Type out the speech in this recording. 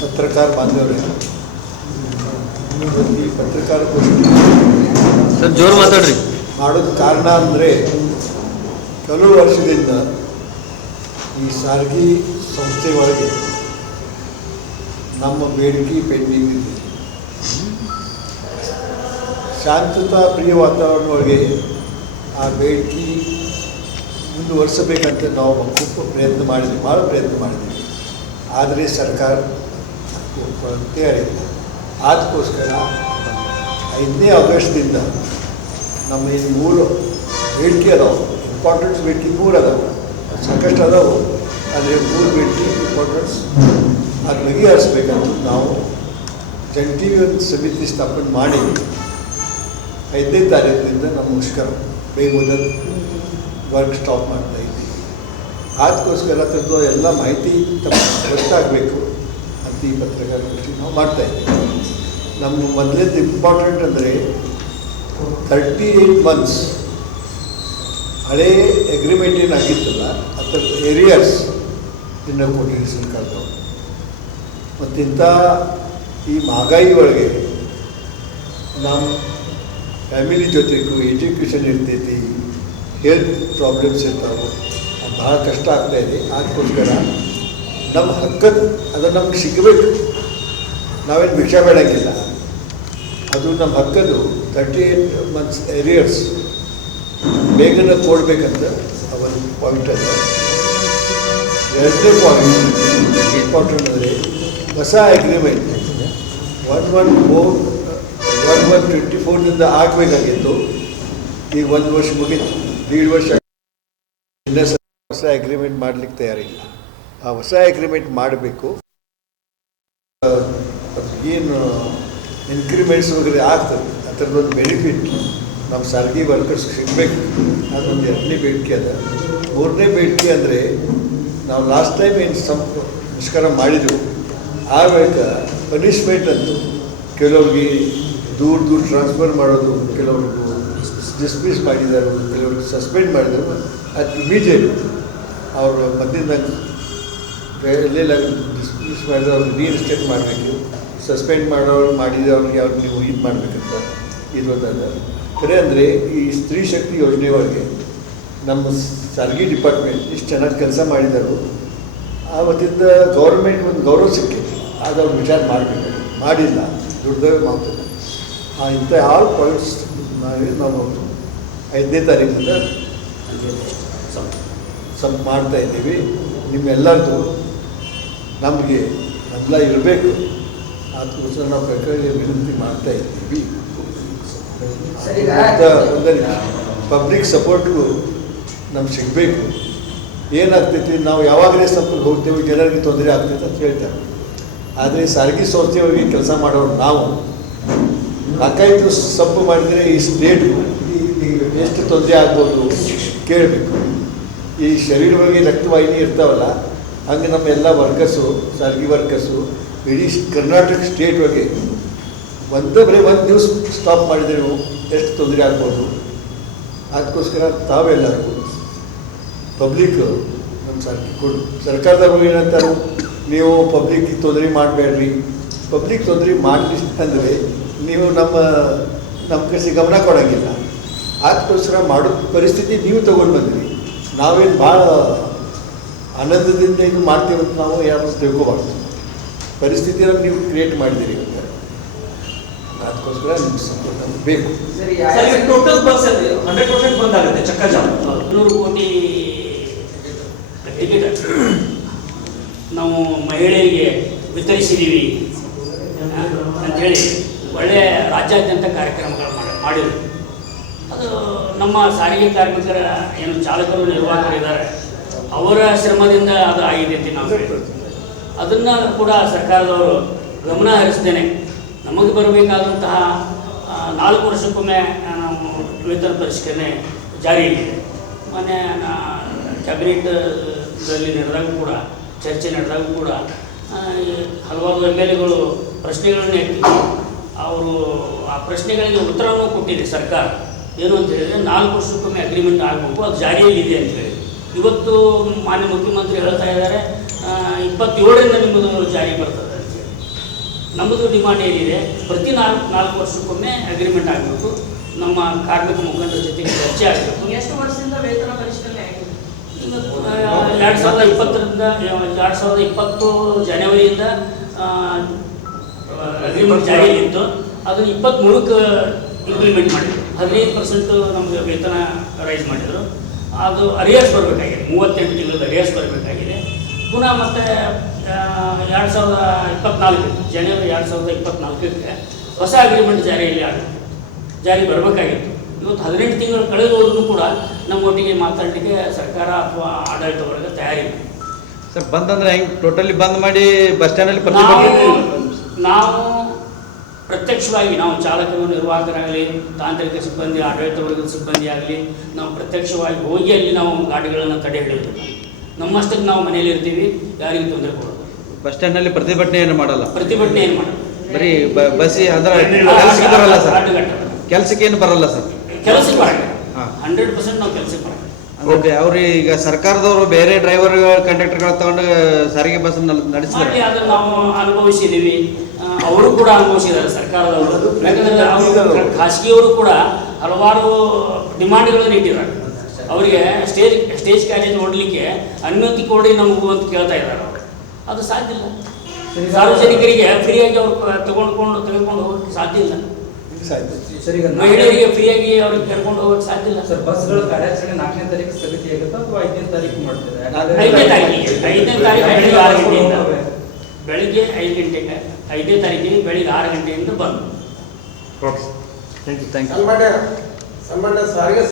ಪತ್ರಕಾರ ಬಾಂಧವರೇ. ಈ ಪತ್ರಕಾರಗೋಷ್ಠಿ ಸರ್ ಜೋರು ಮಾತಾಡ್ರಿ. ಮಾಡೋದು ಕಾರಣ ಅಂದರೆ ಕೆಲವು ವರ್ಷದಿಂದ ಈ ಸಾರಿಗೆ ಸಂಸ್ಥೆ ಒಳಗೆ ನಮ್ಮ ಬೇಡಿಕೆ ಪೆಂಡಿಂಗ್ ಇದೆ. ಶಾಂತತಾ ಪ್ರಿಯ ವಾತಾವರಣ ಒಳಗೆ ಆ ಬೇಡಿಕೆ ಮುಂದುವರಿಸಬೇಕಂತ ನಾವು ತುಂಬ ಪ್ರಯತ್ನ ಮಾಡಿದ್ವಿ ಭಾಳ ಪ್ರಯತ್ನ ಮಾಡಿದ್ವಿ. ಆದರೆ ಸರ್ಕಾರ ಹೇಳಿಲ್ಲ ಅದಕ್ಕೋಸ್ಕರ ಐದನೇ ಆಗಸ್ಟ್ದಿಂದ ನಮ್ಮ ಈ ಮೂರು ಬೇಡಿಕೆ ಅದಾವೆ. ಇಂಪಾರ್ಟೆನ್ಸ್ ಬೇಡಿಕೆ ಮೂರು ಅದಾವೆ. ಸಾಕಷ್ಟು ಅದಾವೆ. ಆದರೆ ಮೂರು ಬೇಡಿಕೆ ಇಂಪಾರ್ಟೆನ್ಸ್ ಅದು ಬಗೆಹರಿಸ್ಬೇಕಂತ ನಾವು ಜಂಟಿ ಒಂದು ಸಮಿತಿ ಸ್ಥಾಪನೆ ಮಾಡಿ ಐದನೇ ತಾರೀಕಿನಿಂದ ನಮ್ಮ ಮುಷ್ಕರ ಬೇಗ ವರ್ಕ್ ಸ್ಟಾಪ್ ಮಾಡ್ತಾ ಇದ್ದೀವಿ ಅದಕ್ಕೋಸ್ಕರ ಅದರದ್ದು ಎಲ್ಲ ಮಾಹಿತಿ ತಮ್ಮ ಗೊತ್ತಾಗಬೇಕು ಅಂತ ಈ ಪತ್ರಕಾರಗೋಷ್ಠಿ ನಾವು ಮಾಡ್ತಾ ಇದ್ದೀವಿ. ನಮ್ಮ ಮೊದಲೇದು ಇಂಪಾರ್ಟೆಂಟ್ ಅಂದರೆ ತರ್ಟಿ ಏಯ್ಟ್ ಮಂತ್ಸ್ ಹಳೇ ಅಗ್ರಿಮೆಂಟ್ ಏನಾಗಿತ್ತಲ್ಲ ಅದರ ಏರಿಯರ್ಸ್ ಇನ್ನ ಕೊಟ್ಟಿರಿ ಸರ್ಕಾರದವರು. ಮತ್ತು ಇಂಥ ಈ ಮಹಾಗಾಯಿ ಒಳಗೆ ನಮ್ಮ ಫ್ಯಾಮಿಲಿ ಜೊತೆಗೂ ಎಜುಕೇಷನ್ ಇರ್ತೈತಿ ಹೆಲ್ತ್ ಪ್ರಾಬ್ಲಮ್ಸ್ ಇರ್ತಾವೆ. ಭಾಳ ಕಷ್ಟ ಆಗ್ತಾ ಇದೆ. ಅದಕ್ಕೋಸ್ಕರ ನಮ್ಮ ಹಕ್ಕದ್ದು ಅದು ನಮ್ಗೆ ಸಿಗಬೇಕು. ನಾವೇನು ಭಿಕ್ಷೆ ಬೇಡಂಗಿಲ್ಲ. ಅದು ನಮ್ಮ ಹಕ್ಕದು ತರ್ಟಿ ಏಟ್ ಮಂತ್ಸ್ ಏರಿಯರ್ಸ್ ಬೇಗನೆ ಕೊಡ್ಬೇಕಂತ ಒಂದು ಪಾಯಿಂಟ್ ಅದ. ಎರಡನೇ ಪಾಯಿಂಟ್ ಇಂಪಾರ್ಟೆಂಟ್ ಅಂದರೆ ಹೊಸ agreement one one four one one twenty ಫೋರ್ನಿಂದ ಆಗಬೇಕಾಗಿತ್ತು. ಈಗ ಒಂದು ವರ್ಷ ಮುಗೀತು. ದೀಡ್ ವರ್ಷ ಹೊಸ ಅಗ್ರಿಮೆಂಟ್ ಮಾಡಲಿಕ್ಕೆ ತಯಾರಿಲ್ಲ. ಆ ಹೊಸ ಅಗ್ರಿಮೆಂಟ್ ಮಾಡಬೇಕು. ಏನು ಇನ್ಕ್ರಿಮೆಂಟ್ಸ್ ವಗೈರೆ ಆಗ್ತದೆ. ಅದರದ್ದೊಂದು ಬೆನಿಫಿಟ್ ನಮ್ಮ ಸಾರಿಗೆ ವರ್ಕರ್ಸ್ ಸಿಗಬೇಕು. ಅದೊಂದು ಎರಡನೇ ಬೇಡಿಕೆ ಅದ. ಮೂರನೇ ಬೇಡಿಕೆ ಅಂದರೆ ನಾವು ಲಾಸ್ಟ್ ಟೈಮ್ ಏನು ಸಂ ಮುಷ್ಕರ ಮಾಡಿದೆವು ಆವಾಗ ಪನಿಷ್ಮೆಂಟ್ ಅಂತ ಕೆಲವ್ರಿಗೆ ದೂರ ದೂರ ಟ್ರಾನ್ಸ್ಫರ್ ಮಾಡೋದು ಕೆಲವ್ರಿಗೂ ಡಿಸ್ಮಿಸ್ ಮಾಡಿದ್ದಾರೆ ಕೆಲವರು ಸಸ್ಪೆಂಡ್ ಮಾಡಿದರು, ಅದು ಇಮಿಡಿಯೇಟ್ ಅವರು ಬಂದಿದ್ದ ಎಲ್ಲೆಲ್ಲ ಡಿಸ್ಮಿಸ್ ಮಾಡಿದ್ರೆ ಅವ್ರಿಗೆ ರೀಇನ್ಸ್ಟೇಟ್ ಮಾಡಬೇಕು. ಸಸ್ಪೆಂಡ್ ಮಾಡೋರು ಮಾಡಿದವ್ರಿಗೆ ಅವ್ರಿಗೆ ನೀವು ಇದು ಮಾಡಬೇಕಂತ ಇದೊಂದಲ್ಲ ಖರೆ ಅಂದರೆ ಈ ಸ್ತ್ರೀ ಶಕ್ತಿ ಯೋಜನೆ ಒಳಗೆ ನಮ್ಮ ಸಾರಿಗೆ ಡಿಪಾರ್ಟ್ಮೆಂಟ್ ಇಷ್ಟು ಚೆನ್ನಾಗಿ ಕೆಲಸ ಮಾಡಿದರು. ಆವತ್ತಿಂದ ಗೌರ್ಮೆಂಟ್ ಒಂದು ಗೌರವ ಸಿಕ್ಕಿತ್ತು ಅದು ಅವ್ರು ವಿಚಾರ ಮಾಡಬೇಕು. ಮಾಡಿಲ್ಲ ದುಡ್ಡವೇ ಆ ಇಂಥ ಯಾವ ನಾವು ನಾವು ಐದನೇ ತಾರೀಕಿಂದ ಸಮ್ ಮಾಡ್ತಾ ಇದ್ದೀವಿ. ನಿಮ್ಮೆಲ್ಲರದು ನಮಗೆ ಎಲ್ಲ ಇರಬೇಕು. ಅದಕ್ಕೋಸ್ಕರ ನಾವು ಪ್ರಕ್ರಿಯೆ ವಿನಂತಿ ಮಾಡ್ತಾ ಇದ್ದೀವಿ. ಪಬ್ಲಿಕ್ ಸಪೋರ್ಟು ನಮ್ಗೆ ಸಿಗಬೇಕು. ಏನಾಗ್ತೈತಿ ನಾವು ಯಾವಾಗಲೇ ಸ್ವಲ್ಪ ಹೋಗ್ತೇವೆ ಜನರಿಗೆ ತೊಂದರೆ ಆಗ್ತೈತೆ ಅಂತ ಹೇಳ್ತಾರೆ. ಆದರೆ ಸಾರಿಗೆ ಸಂಸ್ಥೆಯವರಿಗೆ ಕೆಲಸ ಮಾಡೋರು ನಾವು. ನಾಲ್ಕೈದು ಸಪ್ಪು ಮಾಡಿದರೆ ಈ ಸ್ಟೇಟ್ಗೂ ಎಷ್ಟು ತೊಂದರೆ ಆಗ್ಬೋದು ಕೇಳಬೇಕು. ಈ ಶರೀರವಾಗಿ ರಕ್ತವಾಹಿನಿ ಇರ್ತಾವಲ್ಲ, ಹಂಗೆ ನಮ್ಮ ಎಲ್ಲ ವರ್ಕರ್ಸು, ಸಾರಿಗೆ ವರ್ಕರ್ಸು, ಇಡೀ ಕರ್ನಾಟಕ ಸ್ಟೇಟ್ ಬಗ್ಗೆ ಒಂದೇ ಬರೀ ಒಂದು ದಿವಸ ಸ್ಟಾಪ್ ಮಾಡಿದರೆ ಎಷ್ಟು ತೊಂದರೆ ಆಗ್ಬೋದು? ಅದಕ್ಕೋಸ್ಕರ ತಾವೆಲ್ಲರೂ ಪಬ್ಲಿಕ್ ನಮ್ಮ ಸರ್ಕಾರ ಕೊಡು ಸರ್ಕಾರದವರು ಏನಂತಾರೆ ನೀವು ಪಬ್ಲಿಕ್ ತೊಂದರೆ ಮಾಡಬೇಡ್ರಿ. ಪಬ್ಲಿಕ್ ತೊಂದರೆ ಮಾಡಲಿ ಅಂದರೆ ನೀವು ನಮ್ಮ ನಮ್ಮ ಕೃಷಿ ಗಮನ ಕೊಡೋಂಗಿಲ್ಲ. ಅದಕ್ಕೋಸ್ಕರ ಮಾಡೋ ಪರಿಸ್ಥಿತಿ ನೀವು ತೊಗೊಂಡು ಬಂದಿರಿ. ನಾವೇನು ಭಾಳ ಆನಂದದಿಂದ ಇದು ಮಾಡ್ತೀವಿ ಅಂತ ನಾವು ಯಾರು ತಿಳ್ಕೋಬಾರ್ದು. ಪರಿಸ್ಥಿತಿಯನ್ನು ನೀವು ಕ್ರಿಯೇಟ್ ಮಾಡಿದ್ದೀರಿ ಇವಾಗ ಅದಕ್ಕೋಸ್ಕರ ನಿಮ್ಗೆ ಸಪೋರ್ಟ್ ನಮ್ಗೆ ಬೇಕು. ಟೋಟಲ್ ಬಸ್ ಹಂಡ್ರೆಡ್ ಪರ್ಸೆಂಟ್ ಬಂದಾಗುತ್ತೆ ಚಕ್ಕಜಾಮ್ ನೂರು ಕೋಟಿ ಟಿಕೆಟ್ ನಾವು ಮಹಿಳೆಯರಿಗೆ ವಿತರಿಸಿದ್ದೀವಿ. ಅಂತ ಅಂಥೇಳಿ ಒಳ್ಳೆಯ ರಾಜ್ಯಾದ್ಯಂತ ಕಾರ್ಯಕ್ರಮಗಳು ಮಾಡಿ, ಮಾಡಿದರು. ಅದು ನಮ್ಮ ಸಾರಿಗೆ ಕಾರ್ಮಿಕರ ಏನು ಚಾಲಕರು, ನಿರ್ವಾಹಕರು ಇದ್ದಾರೆ, ಅವರ ಶ್ರಮದಿಂದ ಅದು ಆಗಿದೆ ಅಂತ ನಾವು. ಅದನ್ನು ಕೂಡ ಸರ್ಕಾರದವರು ಗಮನ ಹರಿಸ್ತೇನೆ ನಮಗೆ ಬರಬೇಕಾದಂತಹ ನಾಲ್ಕು ವರ್ಷಕ್ಕೊಮ್ಮೆ ನಾವು ವೇತನ ಪರಿಷ್ಕರಣೆ ಜಾರಿಯಲ್ಲಿದೆ. ಮೊನ್ನೆ ಕ್ಯಾಬಿನೆಟ್ದಲ್ಲಿ ನಡೆದಾಗ ಕೂಡ, ಚರ್ಚೆ ನಡೆದಾಗ ಕೂಡ ಹಲವಾರು ಎಂ ಎಲ್ ಎಗಳು ಅವರು ಆ ಪ್ರಶ್ನೆಗಳಿಗೆ ಉತ್ತರವನ್ನು ಕೊಟ್ಟಿದೆ ಸರ್ಕಾರ. ಏನು ಅಂತ ಹೇಳಿದರೆ ನಾಲ್ಕು ವರ್ಷಕ್ಕೊಮ್ಮೆ ಅಗ್ರಿಮೆಂಟ್ ಆಗಬೇಕು ಅದು ಜಾರಿಯಲ್ಲಿದೆ ಅಂತ ಹೇಳಿ. ಇವತ್ತು ಮಾನ್ಯ ಮುಖ್ಯಮಂತ್ರಿ ಹೇಳ್ತಾ ಇದ್ದಾರೆ ಇಪ್ಪತ್ತೇಳರಿಂದ ನಿಮ್ಮದು ಜಾರಿ ಬರ್ತದೆ ಅಂತ ಹೇಳಿ. ನಮ್ಮದು ಡಿಮಾಂಡ್ ಏನಿದೆ ಪ್ರತಿ ನಾಲ್ಕು ನಾಲ್ಕು ವರ್ಷಕ್ಕೊಮ್ಮೆ ಅಗ್ರಿಮೆಂಟ್ ಆಗಬೇಕು. ನಮ್ಮ ಕಾರ್ಮಿಕ ಮುಖಂಡರ ಜೊತೆಗೆ ಚರ್ಚೆ ಆಗಬೇಕು. ಎಷ್ಟು ವರ್ಷದಿಂದ ವೇತನ ಆಗಿದೆ? ಎರಡು ಸಾವಿರದ ಇಪ್ಪತ್ತರಿಂದ ಎರಡು ಸಾವಿರದ ಇಪ್ಪತ್ತು ಜನವರಿಯಿಂದ ಅಗ್ರಿಮೆಂಟ್ ಜಾರಿಯಲ್ಲಿತ್ತು. ಅದನ್ನು ಇಪ್ಪತ್ತ್ಮೂರಕ್ಕೆ ಇಂಪ್ಲಿಮೆಂಟ್ ಮಾಡಿದ್ರು. ಹದಿನೈದು ಪರ್ಸೆಂಟ್ ನಮಗೆ ವೇತನ ರೈಸ್ ಮಾಡಿದರು. ಅದು ಅರಿಯರ್ಸ್ ಬರಬೇಕಾಗಿದೆ. ಮೂವತ್ತೆಂಟು ತಿಂಗಳದ ಅರಿಯರ್ಸ್ ಬರಬೇಕಾಗಿದೆ. ಪುನಃ ಮತ್ತೆ ಎರಡು ಸಾವಿರದ ಇಪ್ಪತ್ನಾಲ್ಕು ಜನವರಿ ಎರಡು ಸಾವಿರದ ಇಪ್ಪತ್ನಾಲ್ಕಕ್ಕೆ ಹೊಸ ಅಗ್ರಿಮೆಂಟ್ ಜಾರಿಯಲ್ಲಿ ಆಗುತ್ತೆ ಜಾರಿ ಬರಬೇಕಾಗಿತ್ತು. ಇವತ್ತು ಹದಿನೆಂಟು ತಿಂಗಳು ಕಳೆದು ಹೋದ್ರೂ ಕೂಡ ನಮ್ಮ ಒಟ್ಟಿಗೆ ಮಾತಾಡಲಿಕ್ಕೆ ಸರ್ಕಾರ ಅಥವಾ ಆಡಳಿತ ವರ್ಗ ತಯಾರಿಲ್ಲ. ಸರ್ ಬಂದಂದ್ರೆ ಹೆಂಗೆ? ಟೋಟಲಿ ಬಂದ್ ಮಾಡಿ ಬಸ್ ಸ್ಟ್ಯಾಂಡಲ್ಲಿ ನಾವು ಪ್ರತ್ಯಕ್ಷವಾಗಿ ನಾವು ಚಾಲಕರು ನಿರ್ವಾಹಕರಾಗಲಿ ತಾಂತ್ರಿಕ ಸಿಬ್ಬಂದಿ ಆಡಳಿತ ವರ್ಗದ ಸಿಬ್ಬಂದಿ ಆಗಲಿ ನಾವು ಪ್ರತ್ಯಕ್ಷವಾಗಿ ಹೋಗಿ ಅಲ್ಲಿ ನಾವು ಗಾಡಿಗಳನ್ನು ತಡೆ ಹಿಡಿಯೋದು. ನಮ್ಮಷ್ಟಕ್ಕೆ ನಾವು ಮನೆಯಲ್ಲಿ ಇರ್ತೀವಿ ಯಾರಿಗೂ ತೊಂದರೆ ಕೊಡೋದು ಬಸ್ ಸ್ಟ್ಯಾಂಡ್ನಲ್ಲಿ ಪ್ರತಿಭಟನೆ ಏನು ಮಾಡಲ್ಲ. ಪ್ರತಿಭಟನೆ ಏನು ಮಾಡಲ್ಲ. ಬರೀ ಬಸ್ ಬಸ್ಸಿ ಅಂದ್ರೆ ಕೆಲ್ಸಕ್ಕೆ ಬರಲ್ಲ ಸರ್. ಕೆಲ್ಸಕ್ಕೆ ಏನು ಬರಲ್ಲ ಸರ್. ಕೆಲಸಕ್ಕೆ ಬರಲ್ಲ. ಹಂಡ್ರೆಡ್ ಪರ್ಸೆಂಟ್ ನಾವು ಕೆಲಸಕ್ಕೆ ಬರಲ್ಲ. ಅಂದ್ರೆ ಅವ್ರು ಈಗ ಸರ್ಕಾರದವರು ಬೇರೆ ಡ್ರೈವರ್ ಕಂಡಕ್ಟರ್ಗಳು ತಗೊಂಡು ಸಾರಿಗೆ ಬಸ್ ನಡೆಸಿದ್ದಾರೆ ಅದನ್ನು ನಾವು ಅನುಭವಿಸಿದ್ದೀವಿ. ಅವರು ಕೂಡ ಅನುಭವಿಸಿದ್ದಾರೆ ಸರ್ಕಾರದವರು. ಯಾಕಂದ್ರೆ ಅವರು ಖಾಸಗಿಯವರು ಕೂಡ ಹಲವಾರು ಡಿಮಾಂಡ್ಗಳನ್ನು ಇಟ್ಟಿದ್ದಾರೆ ಅವರಿಗೆ ಸ್ಟೇಜ್ ಸ್ಟೇಜ್ ಕ್ಯಾರೇಜ್ ನೋಡಲಿಕ್ಕೆ ಅನುಮತಿ ಕೊಡಿ ನಮಗೂ ಅಂತ ಕೇಳ್ತಾ ಇದ್ದಾರೆ ಅವರು. ಅದು ಸಾಧ್ಯ ಇಲ್ಲ. ಸಾರ್ವಜನಿಕರಿಗೆ ಫ್ರೀಯಾಗಿ ಅವ್ರು ತಗೊಂಡ್ಕೊಂಡು ತೆಗೆದುಕೊಂಡು ಹೋಗೋಕ್ಕೆ ಸಾಧ್ಯ ಇಲ್ಲ. ಸರ್ ಈಗ ಮಹಿಳೆಯರಿಗೆ ಫ್ರೀಯಾಗಿ ಅವ್ರಿಗೆ ಕರ್ಕೊಂಡು ಹೋಗೋಕ್ಕೆ ಸಾಧ್ಯ ಇಲ್ಲ. ಸರ್ ಬಸ್ಗಳ ಕಾರ್ಯಾಚರಣೆ ನಾಲ್ಕನೇ ತಾರೀಕು ಸ್ಥಗಿತಿ ಆಗುತ್ತಾ ಅಥವಾ ಐದನೇ ತಾರೀಕು ಮಾಡ್ತಾರೆ? ಐದನೇ ತಾರೀಕಿಗೆ ಐದನೇ ತಾರೀಕು ಬೆಳಿಗ್ಗೆ ಆರು ಗಂಟೆಯಿಂದ ಬೆಳಿಗ್ಗೆ ಐದು ಗಂಟೆಗೆ ಐದನೇ ತಾರೀಕಿಗೆ ಬೆಳಿಗ್ಗೆ ಆರು ಗಂಟೆಯಿಂದ ಬಂದು. ಥ್ಯಾಂಕ್ ಯು ಸಾರಿಗೆ